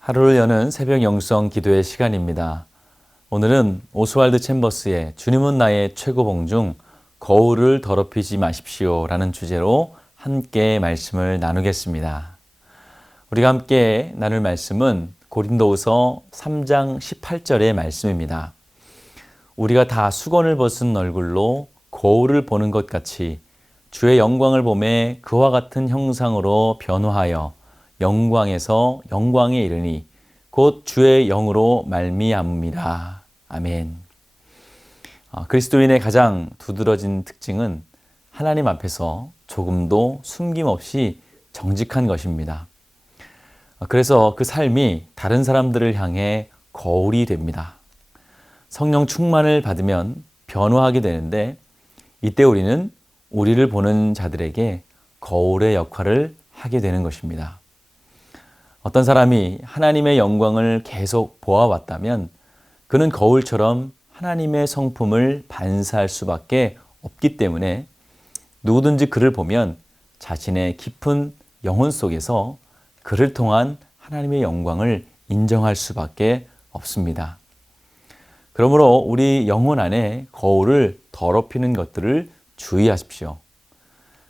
하루를 여는 새벽 영성 기도의 시간입니다. 오늘은 오스왈드 챔버스의 주님은 나의 최고봉 중 거울을 더럽히지 마십시오 라는 주제로 함께 말씀을 나누겠습니다. 우리가 함께 나눌 말씀은 고린도후서 3장 18절의 말씀입니다. 우리가 다 수건을 벗은 얼굴로 거울을 보는 것 같이 주의 영광을 보매 그와 같은 형상으로 변화하여 영광에서 영광에 이르니 곧 주의 영으로 말미암음이라. 아멘. 그리스도인의 가장 두드러진 특징은 하나님 앞에서 조금도 숨김없이 정직한 것입니다. 그래서 그 삶이 다른 사람들을 향해 거울이 됩니다. 성령 충만을 받으면 변화하게 되는데 이때 우리는 우리를 보는 자들에게 거울의 역할을 하게 되는 것입니다. 어떤 사람이 하나님의 영광을 계속 보아왔다면 그는 거울처럼 하나님의 성품을 반사할 수밖에 없기 때문에 누구든지 그를 보면 자신의 깊은 영혼 속에서 그를 통한 하나님의 영광을 인정할 수밖에 없습니다. 그러므로 우리 영혼 안에 거울을 더럽히는 것들을 주의하십시오.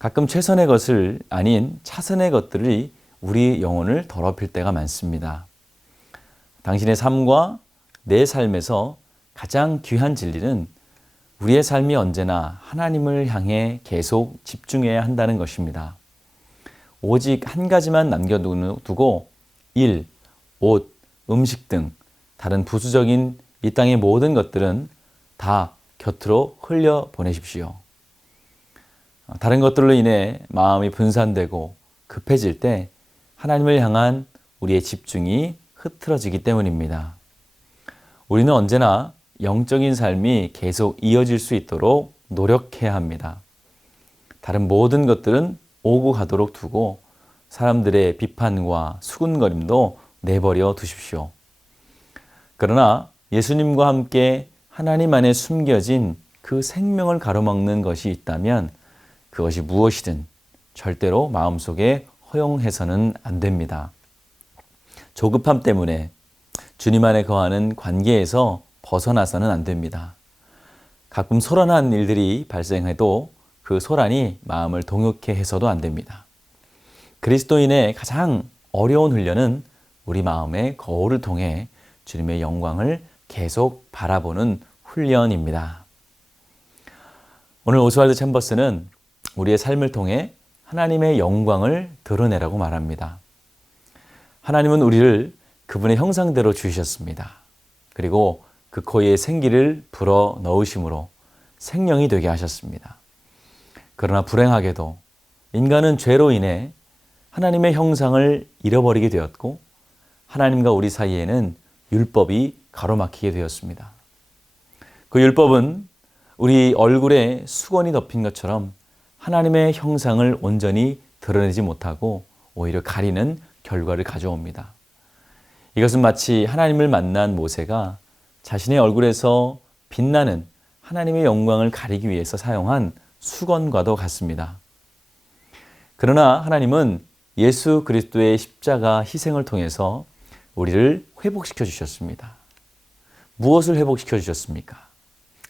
가끔 최선의 것을 아닌 차선의 것들이 우리 영혼을 더럽힐 때가 많습니다. 당신의 삶과 내 삶에서 가장 귀한 진리는 우리의 삶이 언제나 하나님을 향해 계속 집중해야 한다는 것입니다. 오직 한 가지만 남겨두고 일, 옷, 음식 등 다른 부수적인 이 땅의 모든 것들은 다 곁으로 흘려보내십시오. 다른 것들로 인해 마음이 분산되고 급해질 때 하나님을 향한 우리의 집중이 흐트러지기 때문입니다. 우리는 언제나 영적인 삶이 계속 이어질 수 있도록 노력해야 합니다. 다른 모든 것들은 오고 가도록 두고 사람들의 비판과 수군거림도 내버려 두십시오. 그러나 예수님과 함께 하나님 안에 숨겨진 그 생명을 가로막는 것이 있다면 그것이 무엇이든 절대로 마음속에 허용해서는 안 됩니다. 조급함 때문에 주님 안에 거하는 관계에서 벗어나서는 안 됩니다. 가끔 소란한 일들이 발생해도 그 소란이 마음을 동요케 해서도 안 됩니다. 그리스도인의 가장 어려운 훈련은 우리 마음의 거울을 통해 주님의 영광을 계속 바라보는 훈련입니다. 오늘 오스왈드 챔버스는 우리의 삶을 통해 하나님의 영광을 드러내라고 말합니다. 하나님은 우리를 그분의 형상대로 주셨습니다. 그리고 그 코에 생기를 불어 넣으심으로 생명이 되게 하셨습니다. 그러나 불행하게도 인간은 죄로 인해 하나님의 형상을 잃어버리게 되었고 하나님과 우리 사이에는 율법이 가로막히게 되었습니다. 그 율법은 우리 얼굴에 수건이 덮인 것처럼 하나님의 형상을 온전히 드러내지 못하고 오히려 가리는 결과를 가져옵니다. 이것은 마치 하나님을 만난 모세가 자신의 얼굴에서 빛나는 하나님의 영광을 가리기 위해서 사용한 수건과도 같습니다. 그러나 하나님은 예수 그리스도의 십자가 희생을 통해서 우리를 회복시켜 주셨습니다. 무엇을 회복시켜 주셨습니까?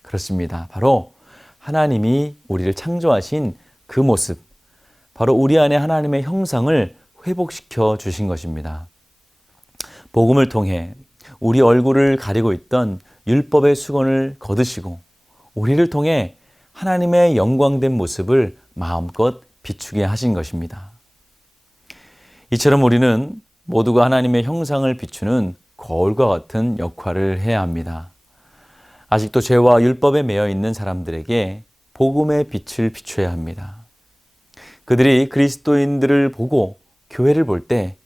그렇습니다. 바로 하나님이 우리를 창조하신 그 모습, 바로 우리 안에 하나님의 형상을 회복시켜 주신 것입니다. 복음을 통해 우리 얼굴을 가리고 있던 율법의 수건을 거두시고 우리를 통해 하나님의 영광된 모습을 마음껏 비추게 하신 것입니다. 이처럼 우리는 모두가 하나님의 형상을 비추는 거울과 같은 역할을 해야 합니다. 아직도 죄와 율법에 매여 있는 사람들에게 복음의 빛을 비춰야 합니다. 그들이 그리스도인들을 보고 교회를 볼 때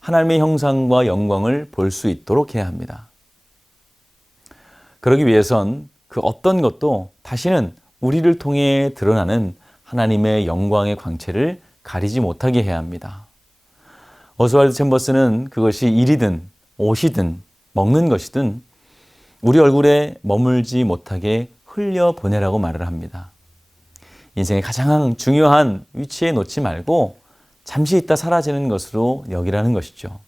하나님의 형상과 영광을 볼 수 있도록 해야 합니다. 그러기 위해선 그 어떤 것도 다시는 우리를 통해 드러나는 하나님의 영광의 광채를 가리지 못하게 해야 합니다. 오스왈드 챔버스는 그것이 일이든 옷이든 먹는 것이든 우리 얼굴에 머물지 못하게 흘려보내라고 말을 합니다. 인생의 가장 중요한 위치에 놓지 말고 잠시 있다 사라지는 것으로 여기라는 것이죠.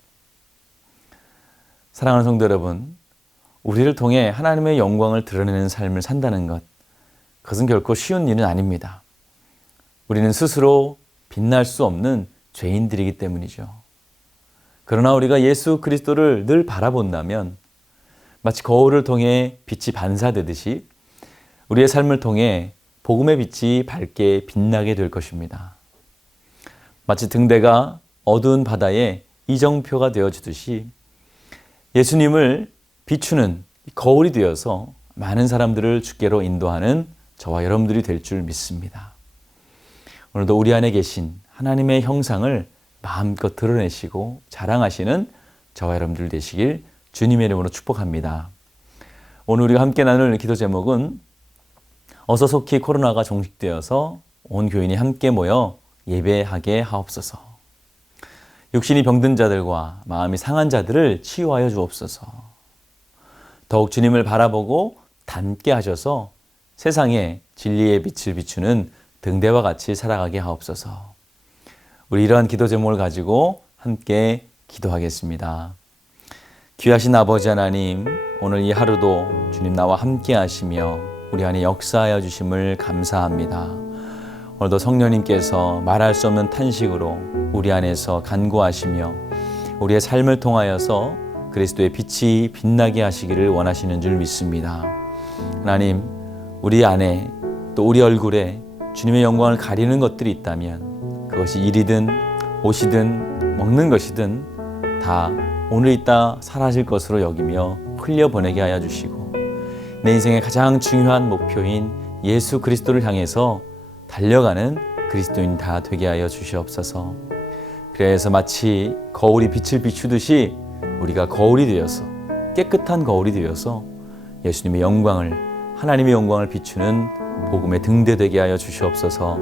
사랑하는 성도 여러분, 우리를 통해 하나님의 영광을 드러내는 삶을 산다는 것, 그것은 결코 쉬운 일은 아닙니다. 우리는 스스로 빛날 수 없는 죄인들이기 때문이죠. 그러나 우리가 예수 그리스도를 늘 바라본다면 마치 거울을 통해 빛이 반사되듯이 우리의 삶을 통해 복음의 빛이 밝게 빛나게 될 것입니다. 마치 등대가 어두운 바다에 이정표가 되어주듯이 예수님을 비추는 거울이 되어서 많은 사람들을 주께로 인도하는 저와 여러분들이 될 줄 믿습니다. 오늘도 우리 안에 계신 하나님의 형상을 마음껏 드러내시고 자랑하시는 저와 여러분들 되시길 주님의 이름으로 축복합니다. 오늘 우리가 함께 나눌 기도 제목은 어서 속히 코로나가 종식되어서 온 교인이 함께 모여 예배하게 하옵소서. 육신이 병든 자들과 마음이 상한 자들을 치유하여 주옵소서. 더욱 주님을 바라보고 닮게 하셔서 세상에 진리의 빛을 비추는 등대와 같이 살아가게 하옵소서. 우리 이러한 기도 제목을 가지고 함께 기도하겠습니다. 귀하신 아버지 하나님, 오늘 이 하루도 주님 나와 함께 하시며 우리 안에 역사하여 주심을 감사합니다. 오늘도 성령님께서 말할 수 없는 탄식으로 우리 안에서 간구하시며 우리의 삶을 통하여서 그리스도의 빛이 빛나게 하시기를 원하시는 줄 믿습니다. 하나님, 우리 안에 또 우리 얼굴에 주님의 영광을 가리는 것들이 있다면 그것이 일이든 옷이든 먹는 것이든 다 오늘 있다 사라질 것으로 여기며 흘려보내게 하여 주시고 내 인생의 가장 중요한 목표인 예수 그리스도를 향해서 달려가는 그리스도인 다 되게 하여 주시옵소서. 그래서 마치 거울이 빛을 비추듯이 우리가 거울이 되어서 깨끗한 거울이 되어서 예수님의 영광을 하나님의 영광을 비추는 복음의 등대 되게 하여 주시옵소서.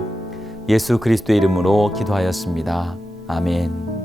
예수 그리스도의 이름으로 기도하였습니다. 아멘.